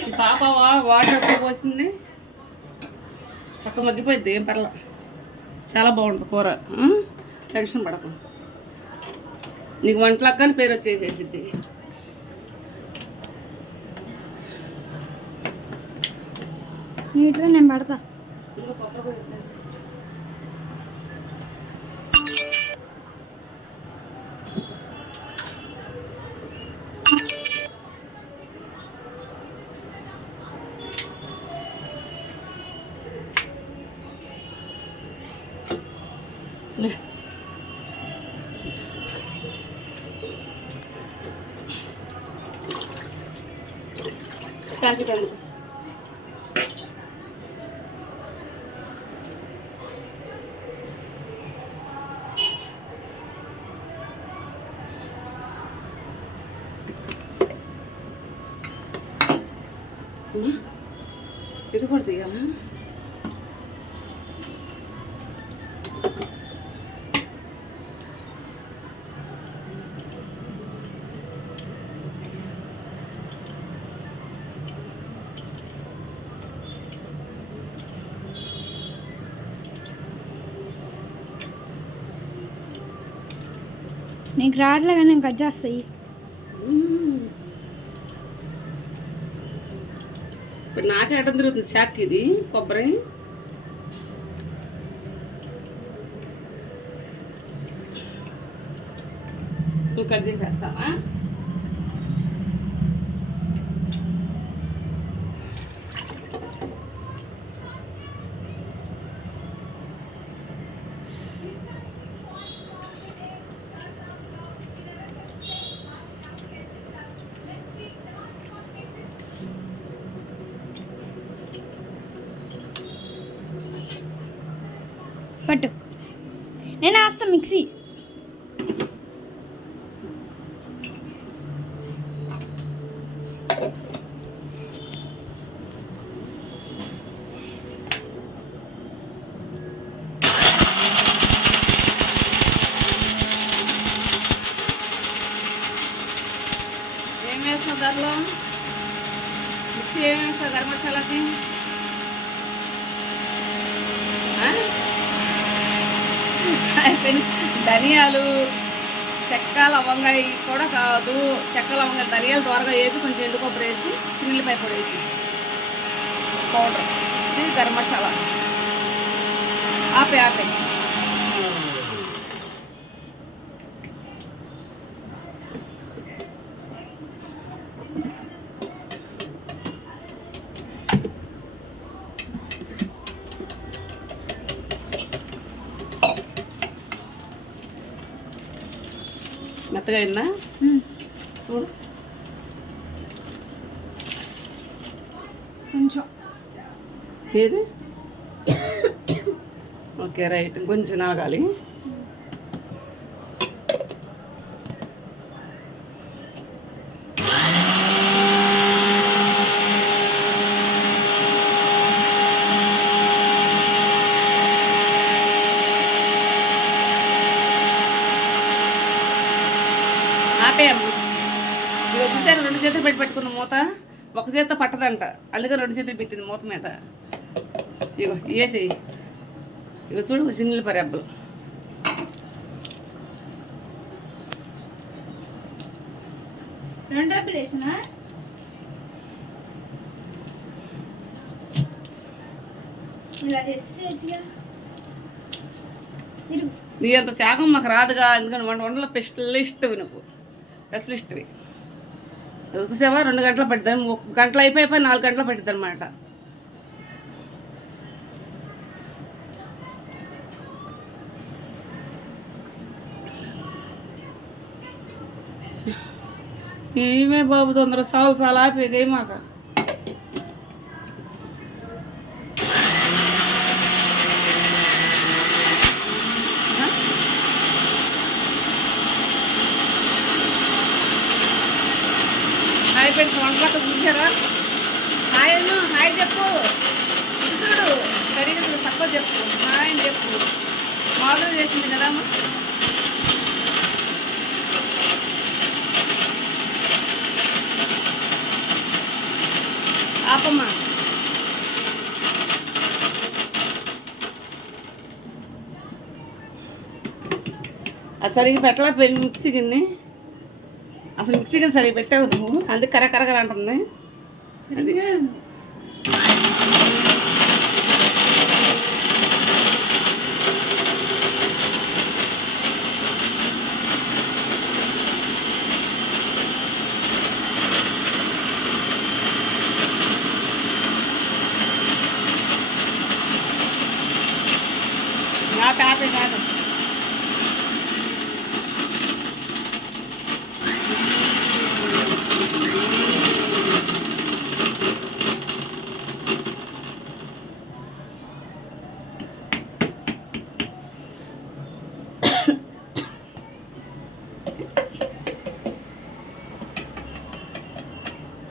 ఈ పాప వాటర్ ఎక్కువ పోసింది, చక్క మగ్గిపోయింది, ఏం పర్ల, చాలా బాగుంటుంది కూర. టెన్షన్ పడకు, నీకు వంటలక్క అని పేరు వచ్చేసేసిద్ది. నీట్గా నేను పడతా. కాల్చుకోండి. ఇది కూడా తీయాలా? నీకు రావట్లే కానీ నేను కట్ చేస్తాయి. ఇప్పుడు నాకే ఎటం తిరుగుతుంది శాక్. ఇది కొబ్బరి నువ్వు కట్ చేసేస్తావా? పట్టు, నేను వేస్తా మిక్సీ. ఏం వేస్తావు దాంట్లో? మిక్సీ ఏం వేస్తావు గరం మసాలాకి? ధనియాలు, చెక్క లవంగాయ కూడా కాదు, చెక్క లవంగాయ ధనియాలు త్వరగా వేసి కొంచెం ఎండు కొబ్బరి వేసి చిన్నపాయ పొడి వేసి పౌడర్, ఇది గరం మసాలా. ఆపే మెత్తగా అయిందా చూడు కొంచెం. ఏది? ఓకే రైట్, కొంచెం నాగాలి. ఆపేయమ్మ. ఇవి ఒకసారి 2 చేతులు పెట్టుకున్న మూత, ఒక చేత పట్టదంట, అందుకే 2 చేతులు పెట్టింది మూత మీద. ఇగో వేసి, ఇగో చూడు చిన్నలు పరెబ్బలు. నీ అంత శాఖం మాకు రాదుగా, ఎందుకంటే వంటలో స్పెషలిస్ట్వి నువ్వు, స్పెషలిస్ట్వి. చూసావా 2 గంటలు పట్టిద్దాం, 1 గంటలు అయిపోయి 4 గంటలు పట్టిద్ది అనమాట. ఏమే బాబు తొందర సాలు చాలా ఆపేది మాక. హాయ్ పెట్టి వంటలక్క చూసారా? హాయ్ అను, హాయ్ చెప్పు. ఇద్దరు కడిగి తక్కువ చెప్పు, హాయ్ అని చెప్పు. మా మామూలుగా చేసింది కదా అమ్మ. ఆపమ్మా. అది సరిగ్గా పెట్టలా మిక్సీ గిన్నె. అసలు మిక్సీ గిన్నె సరిగ్గా పెట్టావు నువ్వు, అందుకు కరకరకర అంటుంది అది. కాదు కాదు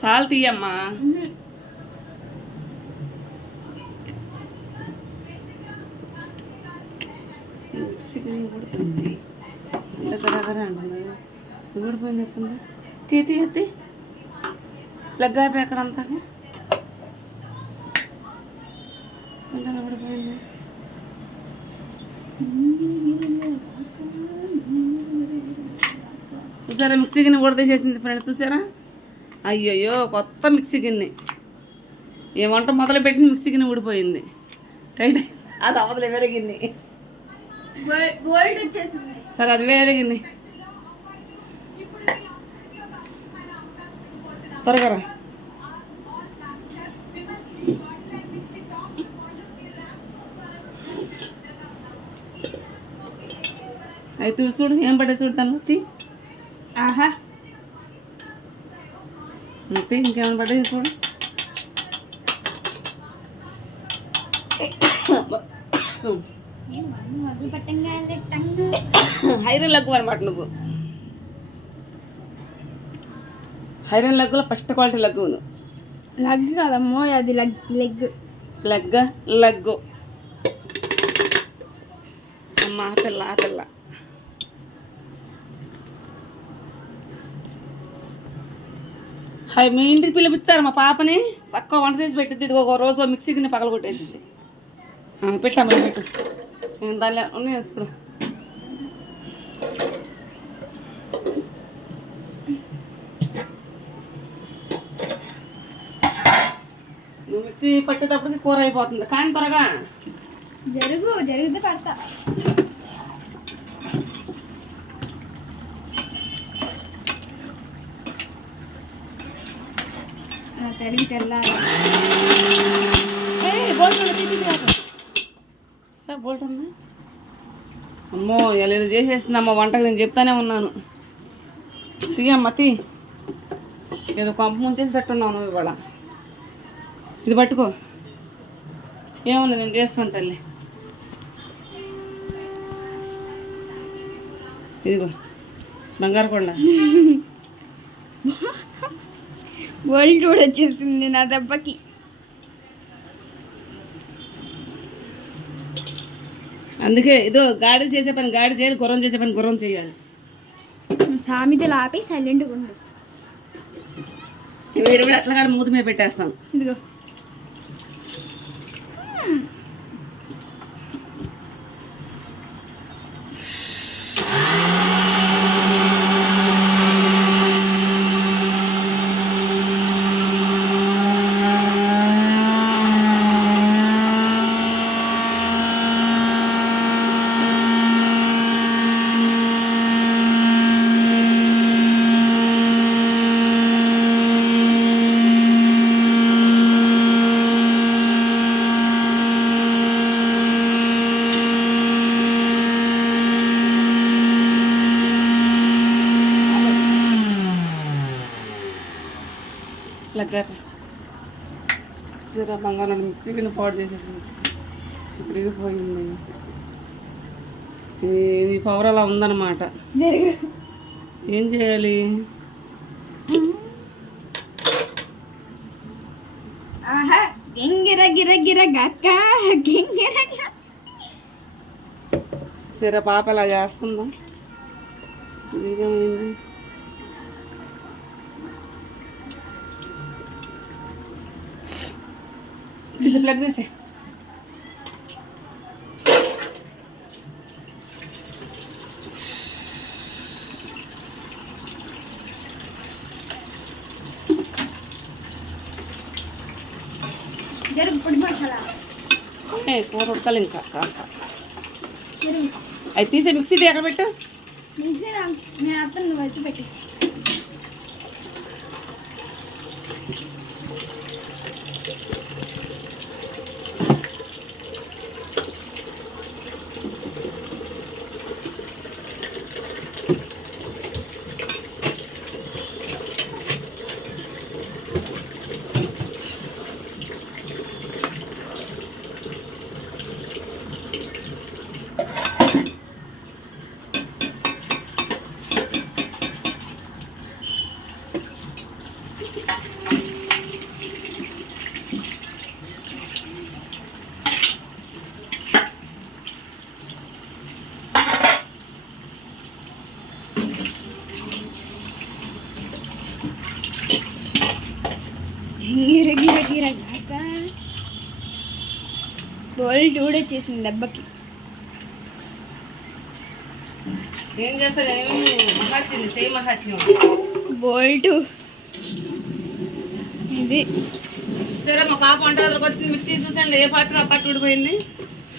సాల్ట్ ఇయ్యమ్మా. ఎంత కరకర అంటుంది, ఊడిపోయింది. ఎత్తుంది తీతి ఎత్తి ప్లగ్ అయిపోయి ఎక్కడంతా ఎంత ఊడిపోయింది. చూసారా మిక్సీ గిన్నె కూడా తీసేసింది ఫ్రెండ్స్, చూసారా? అయ్యయ్యో కొత్త మిక్సీ గిన్నె. ఏ వంట మొదలు పెట్టిన మిక్సీ గిన్నె ఊడిపోయింది. టైట్ అది అవతల వేరే గిన్నె. సరే అది వేరే గిన్నె. త్వరగా రా. అయితే చూడు ఏం పడే చూడు తను తీ. ఆహా తీ ఇంకేమైనా పడేది చూడు. ఐరన్ లగ్గు అనమాట నువ్వు. ఐరన్ లగ్గులో ఫస్ట్ క్వాలిటీ లగ్గు. లగ్ కదమ్మో అది లెగ్. లగ్గ లగ్గు అమ్మ పిల్ల పిల్ల. మీ ఇంటికి పిలిపిస్తారు మా పాపని, చక్కగా వంట చేసి పెట్టింది. ఇది ఒక రోజు మిక్సీ గిన్నె పగల కొట్టేసింది. పెట్టామని పెట్టు. నేను దానిలో ఉన్నాయి వేసుకున్నా. నువ్వు మిక్సీ పట్టేటప్పటికి కూర అయిపోతుంది. కానీ త్వరగా జరుగుతూ పడతా. తరిగి తెల్లాలి. సార్ బోల్ట్ ఉందా? అమ్మో ఇలా ఏదో చేసేసిందమ్మ వంటకి. నేను చెప్తానే ఉన్నాను తీయమ్మ తీ. ఏదో కొంప ముంచేసేటట్టున్నావు నువ్వు ఇవాళ. ఇది పట్టుకో. ఏమన్నా నేను చేస్తాను తల్లి. ఇదిగో బంగారు కొండ. వరల్డ్ కూడా వచ్చేసింది నా దెబ్బకి. అందుకే ఇదో గాడి చేసే పని గాడి చేయాలి, గుర్రం చేసే పని గుర్రం చేయాలి. సామెతలు ఆపి సైలెంట్గా ఉండు. వేడి వేడి అట్లా కాడ మూతి మీద పెట్టేస్తాను. ఇదిగో చూరా బంగారం మిక్సీ కింద పాడు చేసేసింది. విరిగిపోయింది. ఇది పవర్ అలా ఉందన్నమాట. ఏం చేయాలి? చూసారా పాప ఎలా చేస్తుందా ఇదేమైంది తీసి ప్లగ్ తీసే పొడి మసాలా కూర ఉడకాలి ఇంకా కాస్త అది తీసే మిక్సీ ఎక్కడ పెట్టు మిక్సీ నేను అతను వచ్చి పెట్టి గిరగిరగిరగాక బోల్ట్ ఊడొచ్చేసింది దెబ్బకి. ఏం చేస్తారు మహాచింది సేమ్ మహాచి బోల్టు ఇది సరే మా పాప వంట గదిలోకి వచ్చింది మిక్సీ చూసండి ఏ పార్టీ ఆ పార్టీ ఊడిపోయింది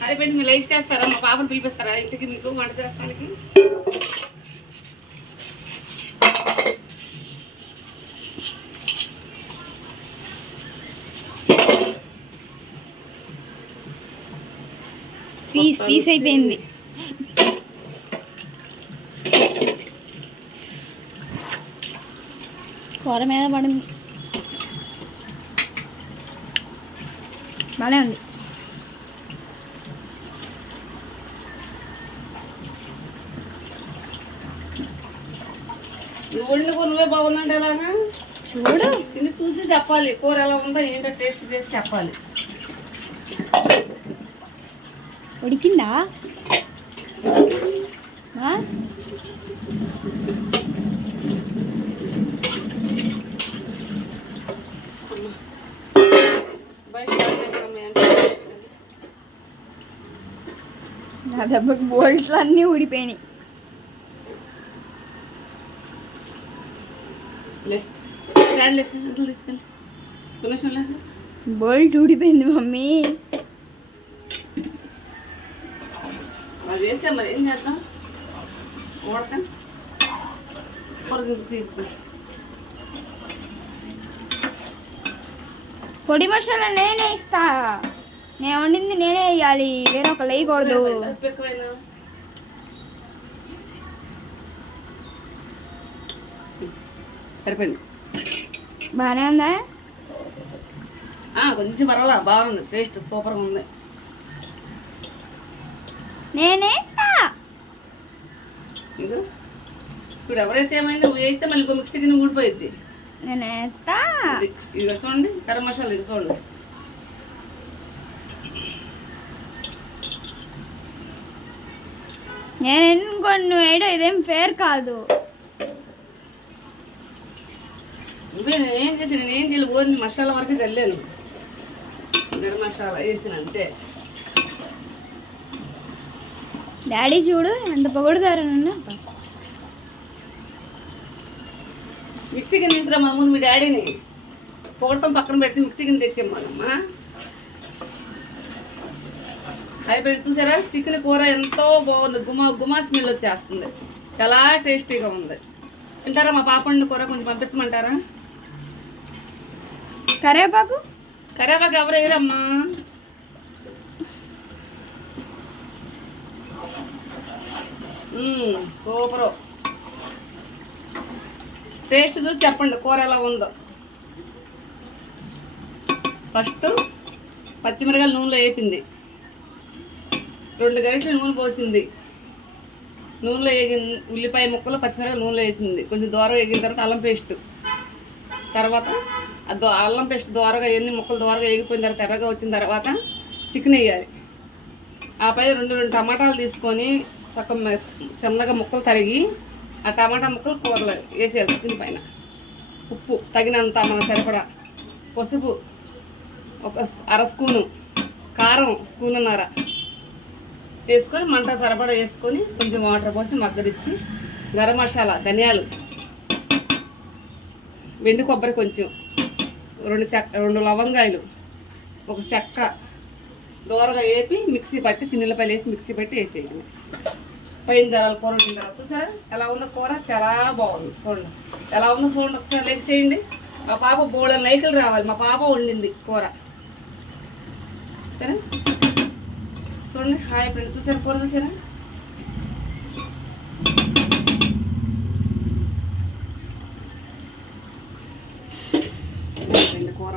అయిపోయింది మీరు లైక్ చేస్తారా మా పాపను పిలిపిస్తారా ఇంటికి మీకు వంట చేస్తానికి పీస్ అయిపోయింది. కూర మీద పడింది బాగానే ఉంది. నువ్వు వండిన కూర నువ్వే బాగుందంటే ఎలాగా చూడు తిని చూసి చెప్పాలి కూర ఎలా ఉందో ఏంటో టేస్ట్ చేసి చెప్పాలి. ఉడికిందా నా దెబ్బకి బోల్ట్లు అన్నీ ఊడిపోయినాయి. బోల్ట్ ఊడిపోయింది మమ్మీ. అది వేసా మరి ఏం చేద్దాం ఓడతా పొడి మసాలా నేనే ఇస్తా, నేను వండింది నేనే వేయాలి, వేరే ఒక వేయకూడదు. సరిపోయింది బాగానే ఉందా? కొంచెం పర్వాలా బాగుంది, టేస్ట్ సూపర్గా ఉంది. నేనేస్తా ఇప్పుడు ఎవరైతే ఏమైంది నువ్వు వేస్తే మళ్ళీ ఇంకో మిక్సీకి నువ్వు ఊడిపోయిద్ది. నేనేస్తా. ఇది చూడండి గరం మసాలా ఇది చూడండి. నేను ఎన్నుకొని నువ్వు వేయడం ఇదేం ఫేర్ కాదు. నువ్వే నేనేం చేసి నేనేం చేయలేదు, ఓన్లీ మసాలా వరకు చల్లాను, గరం మసాలా వేసిన అంతే. డాడీ చూడు ఎంత పొగుడుతారు నన్ను. మిక్సీ కింద తీసుకురామ్మా ముందు మీ డాడీని పొగడతాం పక్కన పెడితే మిక్సీ కింద తెచ్చేమ్మా. అయిపోయి చూసారా చికెన్ కూర ఎంతో బాగుంది, గుమా స్మెల్ వచ్చేస్తుంది, చాలా టేస్టీగా ఉంది. తింటారా మా పాప కూర కొంచెం పంపించమంటారా? కరివేపాకు ఎవరు వేయరమ్మా. సూపరు, టేస్ట్ చూసి చెప్పండి కూర ఎలా ఉందో. ఫస్ట్ పచ్చిమిరకాయలు నూనెలో వేపింది, 2 గరిటెలు నూనె పోసింది, నూనెలో వేగి ఉల్లిపాయ ముక్కలు పచ్చిమిరకాయలు నూనెలో వేసింది, కొంచెం దూరం వేగిన తర్వాత అల్లం పేస్ట్, తర్వాత అల్లం పేస్ట్ దూరగా ఎన్ని ముక్కలు దూరగా వేగిపోయిన తర్వాత ఎర్రగా వచ్చిన తర్వాత చికెన్ వేయాలి. ఆ పై 2 టమాటాలు తీసుకొని సగం చిన్నగా ముక్కలు తరిగి ఆ టమాటా ముక్కలు కూరలో వేసేయాలి స్కిన్ పైన. ఉప్పు తగినంత మన సరిపడా, పసుపు ఒక అర స్పూను, కారం స్పూన్నర వేసుకొని మంట సరిపడా వేసుకొని కొంచెం వాటర్ పోసి మగ్గరిచ్చి గరం మసాలా, ధనియాలు, వెండి కొబ్బరి కొంచెం, 2 లవంగాయలు, ఒక చెక్క దూరగా వేపి మిక్సీ పట్టి చిన్నపాయలు వేసి మిక్సీ పట్టి వేసేయండి. పైన జరాలు కూర ఉంటుంది కదా, చూసారా ఎలా ఉందో కూర, చాలా బాగుంది. చూడండి ఎలా ఉందో చూడండి, ఒకసారి లైక్ చేయండి. మా పాప బోల్డెన్ లైకులు రావాలి, మా పాప వండింది కూర. సరే చూడండి. హాయ్ ఫ్రెండ్స్, చూసారా కూర, చూసారా కూర.